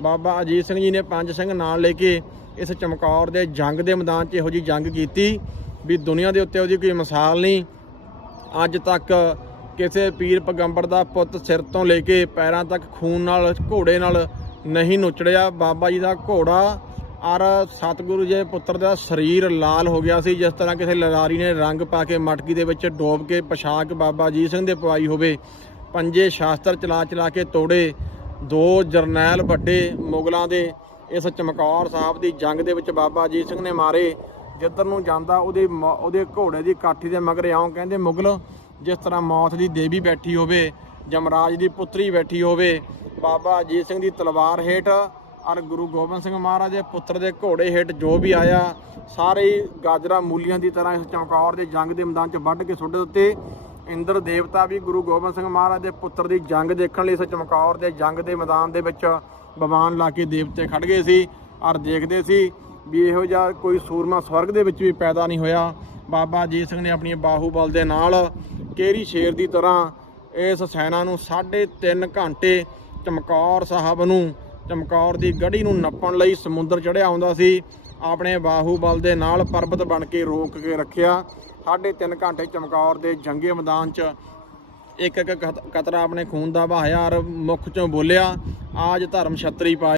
ਬਾਬਾ ਅਜੀਤ ਸਿੰਘ ਜੀ ਨੇ ਪੰਜ ਸਿੰਘ ਨਾਲ ਲੈ ਕੇ ਇਸ ਚਮਕੌਰ ਦੇ ਜੰਗ ਦੇ ਮੈਦਾਨ 'ਚ ਇਹੋ ਜੀ ਜੰਗ ਕੀਤੀ ਵੀ ਦੁਨੀਆ ਦੇ ਉੱਤੇ ਉਹਦੀ ਕੋਈ ਮਿਸਾਲ ਨਹੀਂ। ਅੱਜ ਤੱਕ ਕਿਸੇ ਪੀਰ ਪੈਗੰਬਰ ਦਾ ਪੁੱਤ ਸਿਰ ਤੋਂ ਲੈ ਕੇ ਪੈਰਾਂ ਤੱਕ ਖੂਨ ਨਾਲ, ਘੋੜੇ ਨਾਲ ਨਹੀਂ ਨੁਚੜਿਆ। ਬਾਬਾ ਜੀ ਦਾ ਘੋੜਾ ਔਰ ਸਤਿਗੁਰੂ ਜੀ ਦੇ ਪੁੱਤਰ ਦਾ ਸਰੀਰ ਲਾਲ ਹੋ ਗਿਆ ਸੀ, ਜਿਸ ਤਰ੍ਹਾਂ ਕਿਸੇ ਲਲਾਰੀ ਨੇ ਰੰਗ ਪਾ ਕੇ ਮਟਕੀ ਦੇ ਵਿੱਚ ਡੋਬ ਕੇ ਪੋਸ਼ਾਕ ਬਾਬਾ ਅਜੀਤ ਸਿੰਘ ਦੇ ਪਵਾਈ ਹੋਵੇ। ਪੰਜੇ ਸ਼ਾਸਤਰ ਚਲਾ ਚਲਾ ਕੇ ਤੋੜੇ। ਦੋ ਜਰਨੈਲ ਵੱਡੇ ਮੁਗਲਾਂ ਦੇ ਇਸ ਚਮਕੌਰ ਸਾਹਿਬ ਦੀ ਜੰਗ ਦੇ ਵਿੱਚ ਬਾਬਾ ਅਜੀਤ ਸਿੰਘ ਨੇ ਮਾਰੇ। ਜਿੱਧਰ ਨੂੰ ਜਾਂਦਾ ਉਹਦੇ ਮੌ- ਉਹਦੇ ਘੋੜੇ ਦੀ ਕਾਠੀ ਦੇ ਮਗਰ ਆਉਂ ਕਹਿੰਦੇ, ਮੁਗਲ, ਜਿਸ ਤਰ੍ਹਾਂ ਮੌਤ ਦੀ ਦੇਵੀ ਬੈਠੀ ਹੋਵੇ ਜਮਰਾਜ ਦੀ ਪੁੱਤਰੀ ਬੈਠੀ ਹੋਵੇ, ਬਾਬਾ ਅਜੀਤ ਸਿੰਘ ਦੀ ਤਲਵਾਰ ਹੇਠ ਔਰ ਗੁਰੂ ਗੋਬਿੰਦ ਸਿੰਘ ਮਹਾਰਾਜ ਦੇ ਪੁੱਤਰ ਦੇ ਘੋੜੇ ਹੇਠ ਜੋ ਵੀ ਆਇਆ, ਸਾਰੇ ਹੀ ਗਾਜਰਾ ਮੂਲੀਆਂ ਦੀ ਤਰ੍ਹਾਂ ਇਸ ਚਮਕੌਰ ਦੇ ਜੰਗ ਦੇ ਮੈਦਾਨ 'ਚ ਵੱਢ ਕੇ ਸੁੱਟ ਦਿੱਤੇ। ਇੰਦਰ ਦੇਵਤਾ ਵੀ ਗੁਰੂ ਗੋਬਿੰਦ ਸਿੰਘ ਮਹਾਰਾਜ ਦੇ ਪੁੱਤਰ ਦੀ ਜੰਗ ਦੇਖਣ ਲਈ ਇਸ ਚਮਕੌਰ ਦੇ ਜੰਗ ਦੇ ਮੈਦਾਨ ਦੇ ਵਿੱਚ ਬਵਾਨ ਲਾ ਕੇ ਦੇਵਤੇ ਖੜ ਗਏ ਸੀ ਔਰ ਦੇਖਦੇ ਸੀ ਵੀ ਇਹੋ ਜਿਹਾ ਕੋਈ ਸੂਰਮਾ ਸਵਰਗ ਦੇ ਵਿੱਚ ਵੀ ਪੈਦਾ ਨਹੀਂ ਹੋਇਆ। ਬਾਬਾ ਅਜੀਤ ਸਿੰਘ ਨੇ ਆਪਣੀ ਬਾਹੂਬਲ ਦੇ ਨਾਲ ਕੇਰੀ ਸ਼ੇਰ ਦੀ ਤਰ੍ਹਾਂ ਇਸ ਸੈਨਾ ਨੂੰ 3.5 ਘੰਟੇ ਚਮਕੌਰ ਸਾਹਿਬ ਨੂੰ, ਚਮਕੌਰ ਦੀ ਗੜੀ ਨੂੰ ਨੱਪਣ ਲਈ ਸਮੁੰਦਰ ਚੜ੍ਹਿਆ ਆਉਂਦਾ ਸੀ। ਆਪਣੇ ਬਾਹੂਬਲ ਦੇ ਨਾਲ ਪਰਬਤ ਬਣ ਕੇ ਰੋਕ ਕੇ ਰੱਖਿਆ। 3.5 ਘੰਟੇ ਚਮਕੌਰ ਦੇ ਜੰਗੇ ਮੈਦਾਨ 'ਚ ਇੱਕ ਇੱਕ ਕਤ- ਕਤਰਾ ਆਪਣੇ ਖੂਨ ਦਾ ਵਹਾਇਆ ਔਰ ਮੁਖ ਚੋਂ ਬੋਲਿਆ, ਆਜ ਧਰਮ ਛਤਰੀ ਪਾਏ